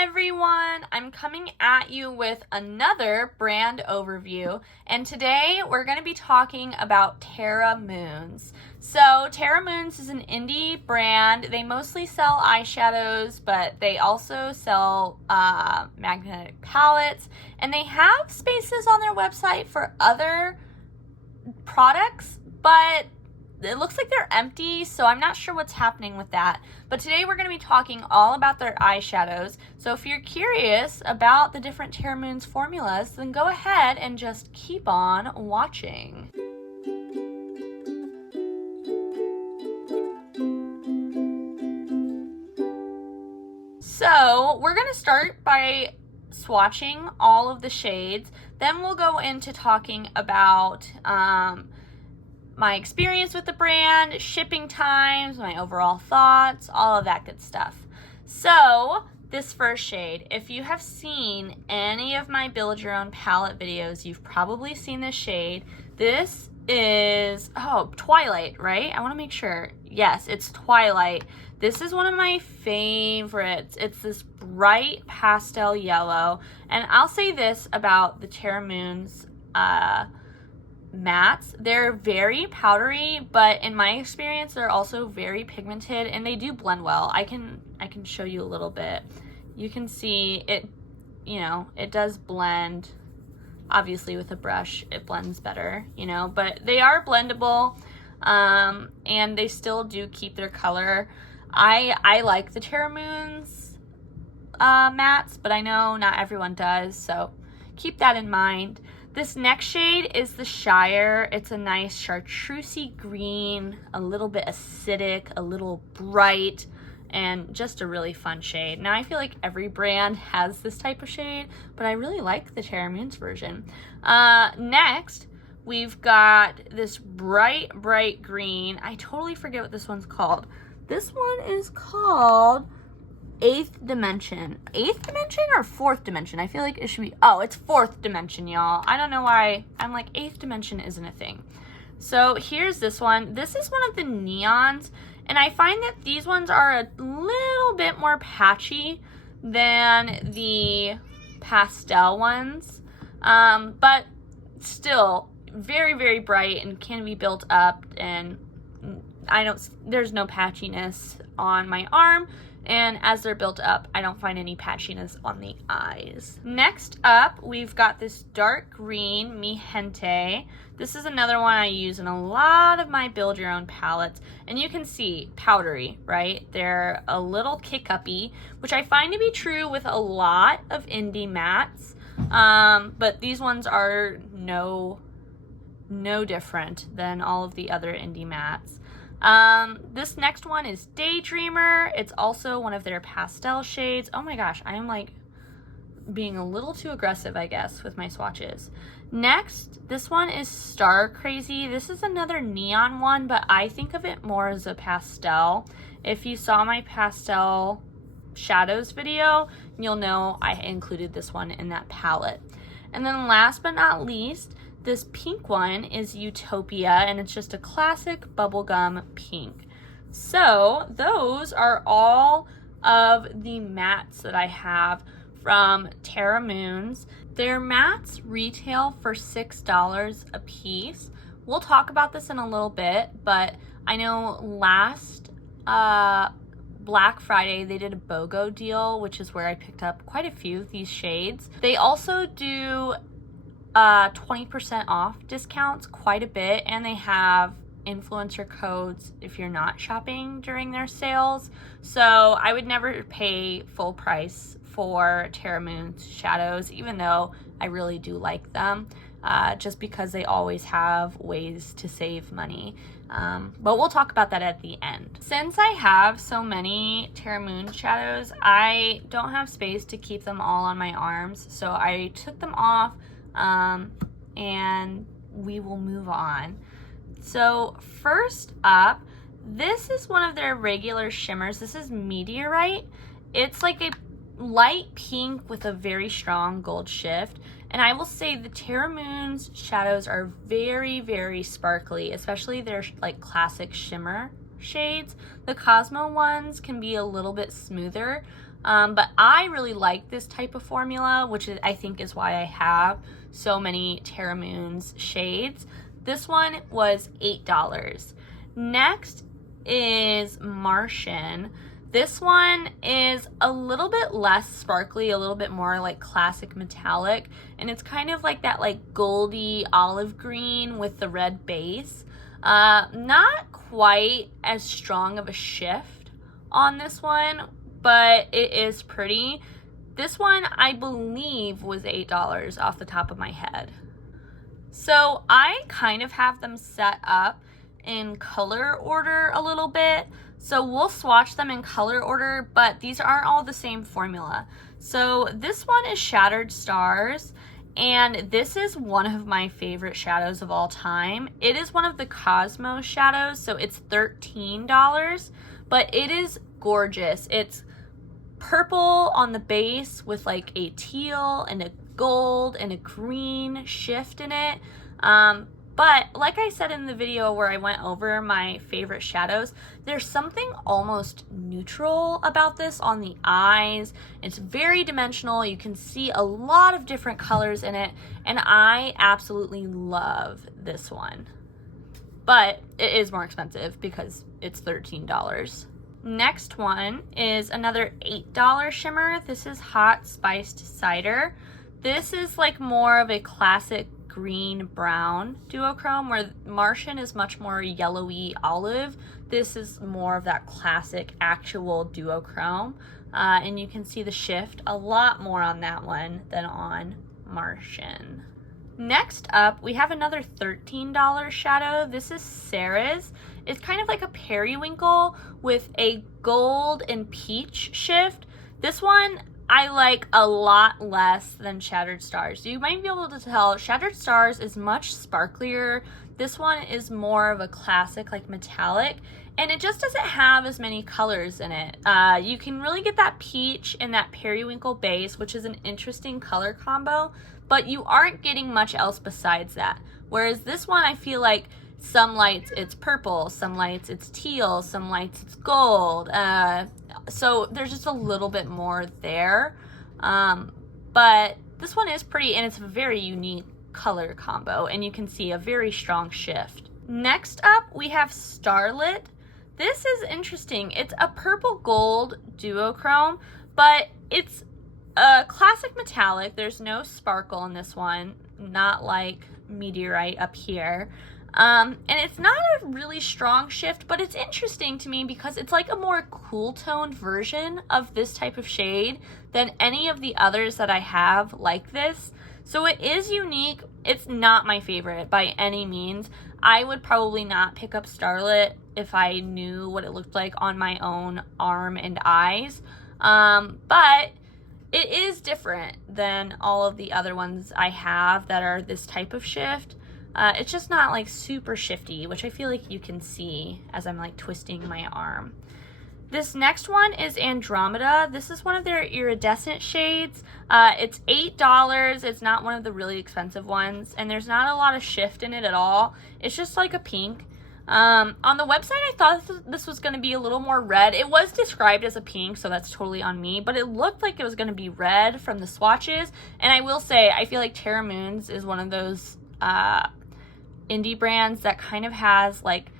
everyone, I'm coming at you with another brand overview, and today we're going to be talking about Terra Moons. So Terra Moons is an indie brand. They mostly sell eyeshadows, but they also sell magnetic palettes, and they have spaces on their website for other products, but it looks like they're empty, so I'm not sure what's happening with that. But today we're going to be talking all about their eyeshadows. So if you're curious about the different Terra Moons formulas, then go ahead and just keep on watching. So we're going to start by swatching all of the shades. Then we'll go into talking about my experience with the brand, shipping times, my overall thoughts, all of that good stuff. So this first shade, if you have seen any of my build your own palette videos, you've probably seen this shade. This is, Twilight, right? I want to make sure. Yes, it's Twilight. This is one of my favorites. It's this bright pastel yellow. And I'll say this about the Terra Moons mattes. They're very powdery, but in my experience they're also very pigmented, and they do blend well. I can show you a little bit. You can see it, it does blend. Obviously with a brush it blends better, but they are blendable, and they still do keep their color. I like the Terra Moons mattes, but I know not everyone does, so keep that in mind. This next shade is the Shire. It's a nice chartreusey green, a little bit acidic, a little bright, and just a really fun shade. Now I feel like every brand has this type of shade, but I really like the Terra Moons version. Next, we've got this bright green. I totally forget what this one's called. This one is called Eighth Dimension. Eighth Dimension or Fourth Dimension? I feel like it should be, it's Fourth Dimension, y'all. I don't know why I'm like Eighth Dimension isn't a thing. So here's this one. This is one of the neons, and I find that these ones are a little bit more patchy than the pastel ones, but still very bright and can be built up, and there's no patchiness on my arm. And as they're built up, I don't find any patchiness on the eyes. Next up, we've got this dark green Mi Gente. This is another one I use in a lot of my build your own palettes. And you can see powdery, right? They're a little kick-uppy, which I find to be true with a lot of indie mattes. But these ones are no different than all of the other indie mattes. This next one is Daydreamer. It's also one of their pastel shades. Oh my gosh, I am like being a little too aggressive, I guess, with my swatches. Next, this one is Star Crazy. This is another neon one, but I think of it more as a pastel. If you saw my pastel shadows video, you'll know I included this one in that palette. And then last but not least, this pink one is Utopia, and it's just a classic bubblegum pink. So those are all of the mattes that I have from Terra Moons. Their mattes retail for $6 a piece. We'll talk about this in a little bit, but I know last Black Friday they did a BOGO deal, which is where I picked up quite a few of these shades. They also do 20% off discounts quite a bit, and they have influencer codes if you're not shopping during their sales. So I would never pay full price for Terra Moons shadows, even though I really do like them, just because they always have ways to save money. But we'll talk about that at the end. Since I have so many Terra Moon shadows, I don't have space to keep them all on my arms, so I took them off, and we will move on. So first up, this is one of their regular shimmers. This is Meteorite. It's like a light pink with a very strong gold shift. And I will say the Terra Moons shadows are very sparkly, especially their like classic shimmer shades. The Cosmo ones can be a little bit smoother, But I really like this type of formula, which is, I think is why I have so many Terra Moons shades. This one was $8. Next is Martian. This one is a little bit less sparkly, a little bit more like classic metallic, and it's kind of like that like goldy olive green with the red base. Not quite as strong of a shift on this one, but it is pretty. This one, I believe, was $8 off the top of my head. So I kind of have them set up in color order a little bit. So we'll swatch them in color order, but these aren't all the same formula. So this one is Shattered Stars, and this is one of my favorite shadows of all time. It is one of the Cosmos shadows, so it's $13, but it is gorgeous. It's purple on the base with like a teal and a gold and a green shift in it. But like I said in the video where I went over my favorite shadows, there's something almost neutral about this on the eyes. It's very dimensional. You can see a lot of different colors in it, and I absolutely love this one. But it is more expensive because it's $13. Next one is another $8 shimmer. This is Hot Spiced Cider. This is like more of a classic green brown duochrome, where Martian is much more yellowy olive. This is more of that classic actual duochrome, and you can see the shift a lot more on that one than on Martian. Next up, we have another $13 shadow. This is Sarah's. It's kind of like a periwinkle with a gold and peach shift. This one I like a lot less than Shattered Stars. You might be able to tell Shattered Stars is much sparklier. This one is more of a classic, like metallic, and it just doesn't have as many colors in it. You can really get that peach and that periwinkle base, which is an interesting color combo, but you aren't getting much else besides that. Whereas this one, I feel like some lights it's purple, some lights it's teal, some lights it's gold. So there's just a little bit more there. But this one is pretty, and it's a very unique color combo, and you can see a very strong shift. Next up, we have Starlit. This is interesting. It's a purple gold duochrome, but it's a classic metallic. There's no sparkle in this one, not like Meteorite up here. And it's not a really strong shift, but it's interesting to me because it's like a more cool toned version of this type of shade than any of the others that I have like this. So it is unique. It's not my favorite by any means. I would probably not pick up Starlit if I knew what it looked like on my own arm and eyes. But it is different than all of the other ones I have that are this type of shift. It's just not like super shifty, which I feel like you can see as I'm like twisting my arm. This next one is Andromeda. This is one of their iridescent shades. It's $8. It's not one of the really expensive ones, and there's not a lot of shift in it at all. It's just like a pink. On the website, I thought this was going to be a little more red. It was described as a pink, so that's totally on me, but it looked like it was going to be red from the swatches. And I will say, I feel like Terra Moons is one of those indie brands that kind of has like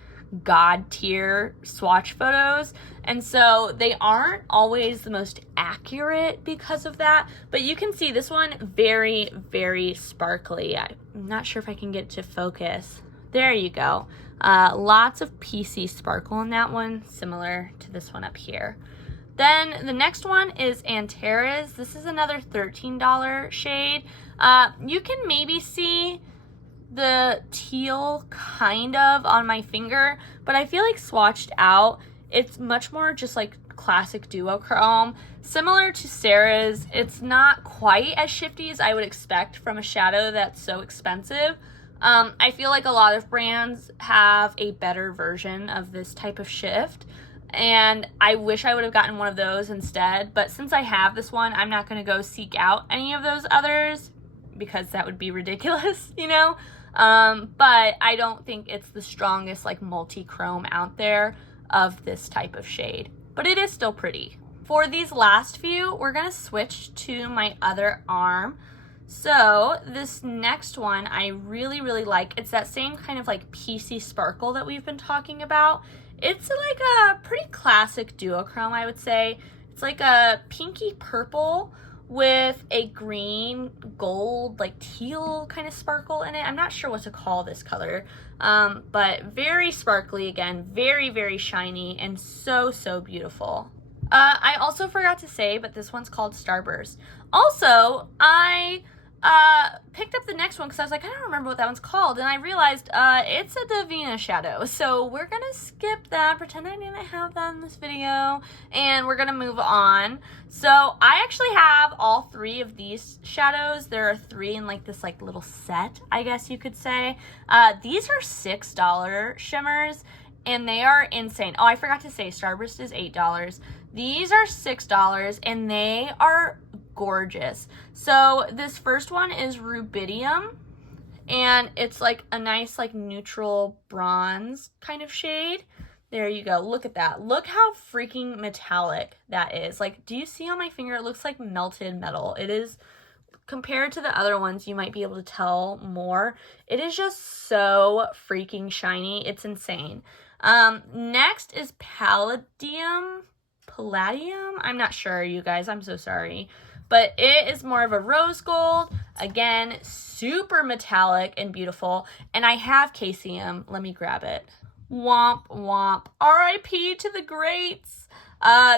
god tier swatch photos, and so they aren't always the most accurate because of that. But you can see this one very, very sparkly. I'm not sure if I can get it to focus. There you go. Lots of PC sparkle in that one, similar to this one up here. Then the next one is Terra's. This is another $13 shade. You can maybe see the teal kind of on my finger, but I feel like swatched out, it's much more just like classic duochrome. Similar to Sarah's, it's not quite as shifty as I would expect from a shadow that's so expensive. I feel like a lot of brands have a better version of this type of shift, and I wish I would have gotten one of those instead, but since I have this one, I'm not going to go seek out any of those others because that would be ridiculous, you know? But I don't think it's the strongest like multi-chrome out there of this type of shade, but it is still pretty. For these last few, we're gonna switch to my other arm. So this next one I really, really like. It's that same kind of like PC sparkle that we've been talking about. It's like a pretty classic duochrome, I would say. It's like a pinky purple with a green, gold, like teal kind of sparkle in it. I'm not sure what to call this color, but very sparkly again, very, very shiny, and so, so beautiful. I also forgot to say, but this one's called Starburst. Also, I picked up the next one because I was like, I don't remember what that one's called, and I realized it's a Davina shadow. So we're gonna skip that, pretend I didn't have that in this video, and we're gonna move on. So I actually have all 3 of these shadows. There are 3 in like this like little set, I guess you could say. These are $6 shimmers, and they are insane. Oh, I forgot to say, Starburst is $8. These are $6, and they are gorgeous. So this first one is rubidium, and it's like a nice like neutral bronze kind of shade. There you go. Look at that. Look how freaking metallic that is. Like, do you see on my finger? It looks like melted metal. It is, compared to the other ones, you might be able to tell more. It is just so freaking shiny. It's insane. Next is palladium. I'm not sure, you guys. I'm so sorry. But it is more of a rose gold. Again, super metallic and beautiful. And I have Caesium. Let me grab it. Womp womp. R.I.P. to the greats.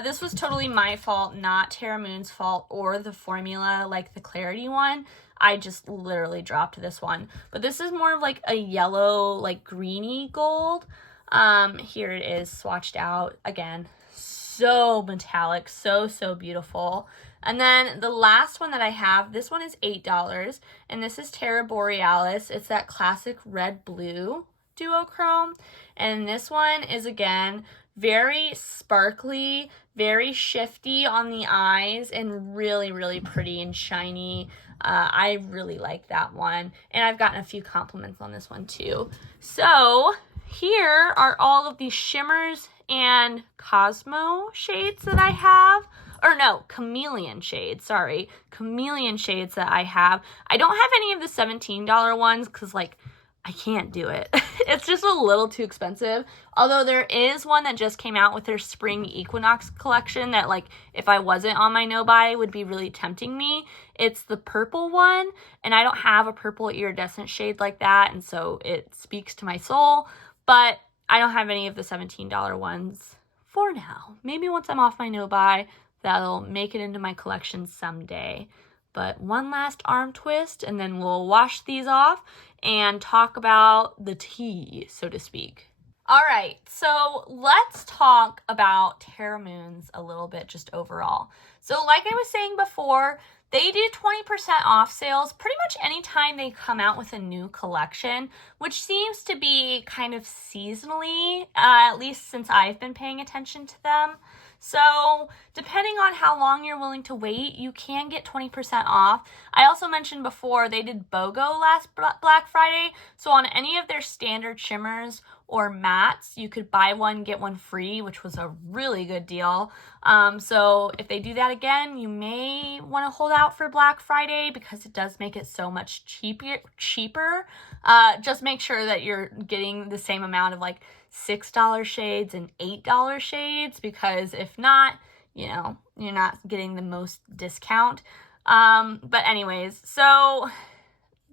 This was totally my fault, not Terra Moon's fault or the formula like the Clarity one. I just literally dropped this one. But this is more of like a yellow, like greeny gold. Here it is swatched out. Again, so metallic, so, so beautiful. And then the last one that I have, this one is $8, and this is Terra Borealis. It's that classic red-blue duochrome, and this one is, again, very sparkly, very shifty on the eyes, and really, really pretty and shiny. I really like that one, and I've gotten a few compliments on this one too. So here are all of these shimmers and Cosmo shades that I have. Or no, chameleon shades, sorry. Chameleon shades that I have. I don't have any of the $17 ones because, like, I can't do it. It's just a little too expensive. Although there is one that just came out with their spring equinox collection that, like, if I wasn't on my no-buy would be really tempting me. It's the purple one, and I don't have a purple iridescent shade like that, and so it speaks to my soul. But I don't have any of the $17 ones for now. Maybe once I'm off my no-buy, that'll make it into my collection someday. But one last arm twist, and then we'll wash these off and talk about the tea, so to speak. All right, so let's talk about Terra Moons a little bit just overall. So like I was saying before, they do 20% off sales pretty much anytime they come out with a new collection, which seems to be kind of seasonally, at least since I've been paying attention to them. So depending on how long you're willing to wait, you can get 20% off. I also mentioned before they did BOGO last Black Friday. So on any of their standard shimmers or mattes, you could buy one, get one free, which was a really good deal. So if they do that again, you may want to hold out for Black Friday because it does make it so much cheaper. Just make sure that you're getting the same amount of like $6 shades and $8 shades, because if not, you know, you're not getting the most discount. But anyways, so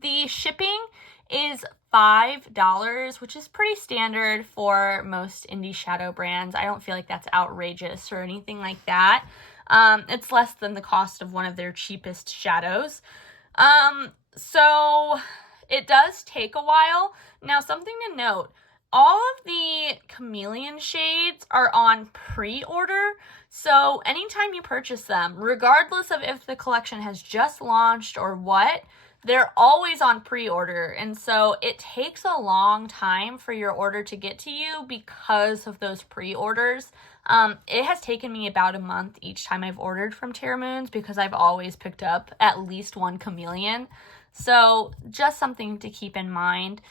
the shipping is $5, which is pretty standard for most indie shadow brands. I don't feel like that's outrageous or anything like that. It's less than the cost of one of their cheapest shadows. So it does take a while. Now, something to note, all of the chameleon shades are on pre-order, so anytime you purchase them, regardless of if the collection has just launched or what, they're always on pre-order, and so it takes a long time for your order to get to you because of those pre-orders. It has taken me about a month each time I've ordered from Terra Moons because I've always picked up at least one chameleon, so just something to keep in mind.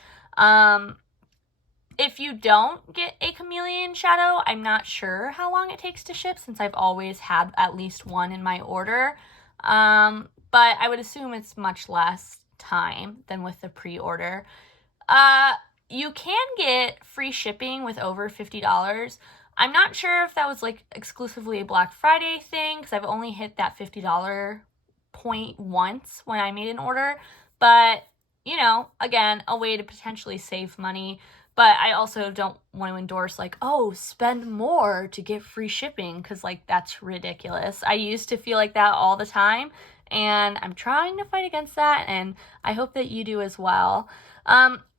If you don't get a chameleon shadow, I'm not sure how long it takes to ship since I've always had at least one in my order. But I would assume it's much less time than with the pre-order. You can get free shipping with over $50. I'm not sure if that was like exclusively a Black Friday thing because I've only hit that $50 point once when I made an order. But, you know, again, a way to potentially save money. But I also don't want to endorse like, oh, spend more to get free shipping because like that's ridiculous. I used to feel like that all the time and I'm trying to fight against that and I hope that you do as well.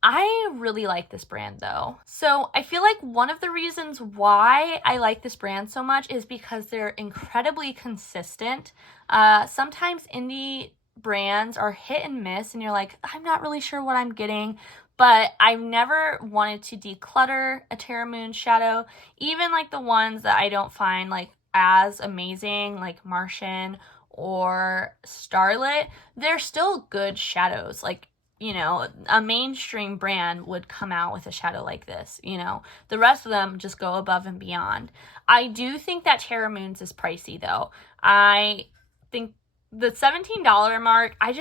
I really like this brand though. So I feel like one of the reasons why I like this brand so much is because they're incredibly consistent. Sometimes indie brands are hit and miss and you're like, I'm not really sure what I'm getting. But I've never wanted to declutter a Terra Moon shadow, even like the ones that I don't find like as amazing, like Martian or Starlit. They're still good shadows. Like, you know, a mainstream brand would come out with a shadow like this, you know. The rest of them just go above and beyond. I do think that Terra Moon's is pricey though. I think the $17 mark, I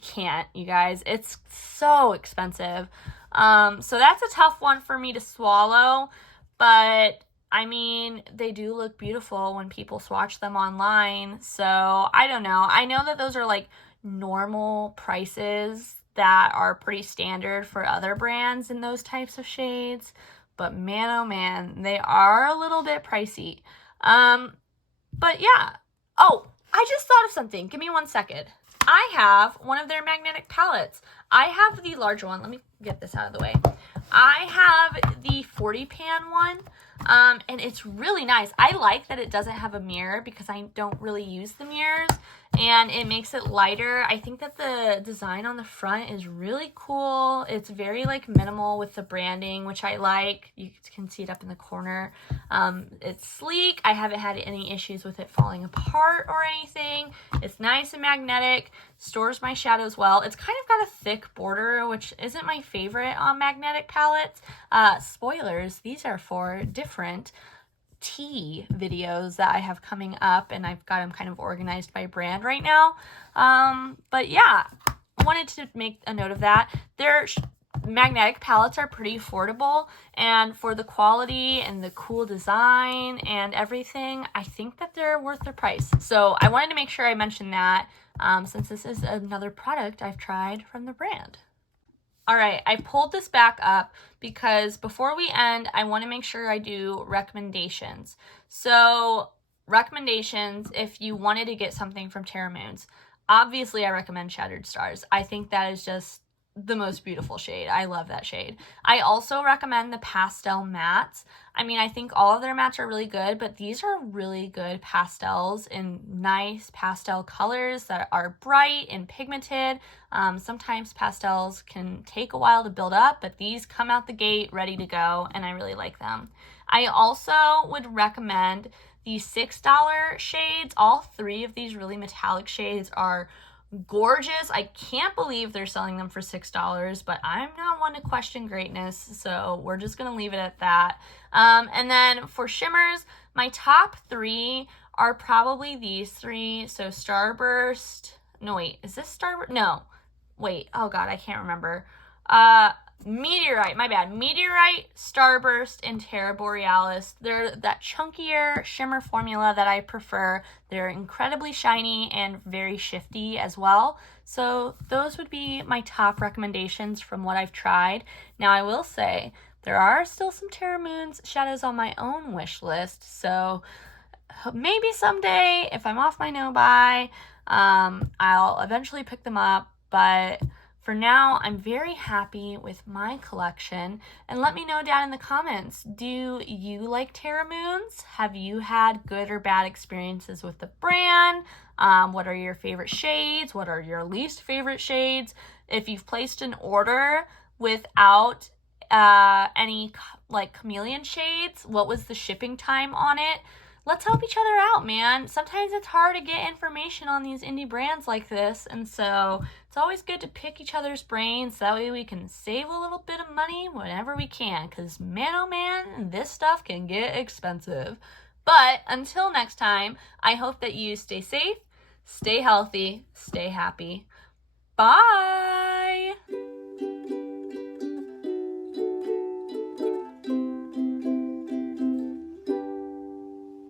can't, you guys. It's so expensive. So that's a tough one for me to swallow. But, I mean, they do look beautiful when people swatch them online. So, I don't know. I know that those are, like, normal prices that are pretty standard for other brands in those types of shades. But, man, oh, man, they are a little bit pricey. But, yeah. Oh, I just thought of something. Give me 1 second. I have one of their magnetic palettes. I have the large one. Let me get this out of the way. I have the 40 pan one, and it's really nice. I like that it doesn't have a mirror because I don't really use the mirrors, and it makes it lighter. I think that the design on the front is really cool. It's very like minimal with the branding, which I like. You can see it up in the corner. It's sleek. I haven't had any issues with it falling apart or anything. It's nice and magnetic. Stores my shadows well. It's kind of got a thick border, which isn't my favorite on magnetic palettes. Spoilers, these are for different tea videos that I have coming up, and I've got them kind of organized by brand right now. But yeah, I wanted to make a note of that. Their magnetic palettes are pretty affordable, and for the quality and the cool design and everything, I think that they're worth their price. So I wanted to make sure I mentioned that since this is another product I've tried from the brand. All right, I pulled this back up because before we end, I want to make sure I do recommendations. So recommendations, if you wanted to get something from Terra Moons, obviously I recommend Shattered Stars. I think that is just the most beautiful shade. I love that shade. I also recommend the pastel mattes. I mean, I think all of their mattes are really good, but these are really good pastels in nice pastel colors that are bright and pigmented. Sometimes pastels can take a while to build up, but these come out the gate ready to go, and I really like them. I also would recommend the $6 shades. All three of these really metallic shades are gorgeous. I can't believe they're selling them for $6, but I'm not one to question greatness, so we're just gonna leave it at that. And then for shimmers, my top three are probably these three. So Starburst, no wait, is this Starburst? No, wait, oh god, I can't remember. Meteorite, my bad. Meteorite, Starburst, and Terra Borealis. They're that chunkier shimmer formula that I prefer. They're incredibly shiny and very shifty as well. So those would be my top recommendations from what I've tried. Now I will say, there are still some Terra Moons shadows on my own wish list. So maybe someday, if I'm off my no-buy, I'll eventually pick them up. But for now, I'm very happy with my collection, and let me know down in the comments, do you like Terra Moons? Have you had good or bad experiences with the brand? What are your favorite shades? What are your least favorite shades? If you've placed an order without any like chameleon shades, what was the shipping time on it? let's help each other out, man. Sometimes it's hard to get information on these indie brands like this, and so it's always good to pick each other's brains. That way we can save a little bit of money whenever we can, because man, oh man, this stuff can get expensive. But until next time, I hope that you stay safe, stay healthy, stay happy. Bye!